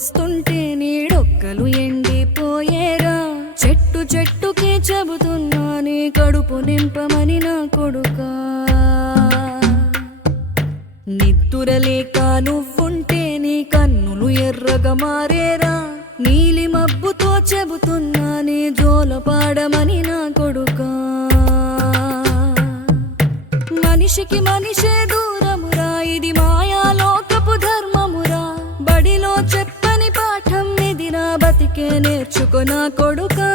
వస్తుంటే నీడొక్కలు ఎండిపోయేరా. చెట్టు చెట్టుకి చెబుతున్నా నీ కడుపు నింపమని నా కొడుకా. నిద్దురలేక నువ్వుంటే నీ కన్నులు ఎర్రగా మారేరా. నీలి మబ్బుతో చెబుతున్నా నీ జోలపాడమని నా కొడుకా. మనిషికి మనిషే దూరమురా, ఇది మాయాలోకపు ధర్మమురా. బడిలో చెప్పని పాఠం ఇదిరా, బతికే నేర్చుకో నా కొడుకా.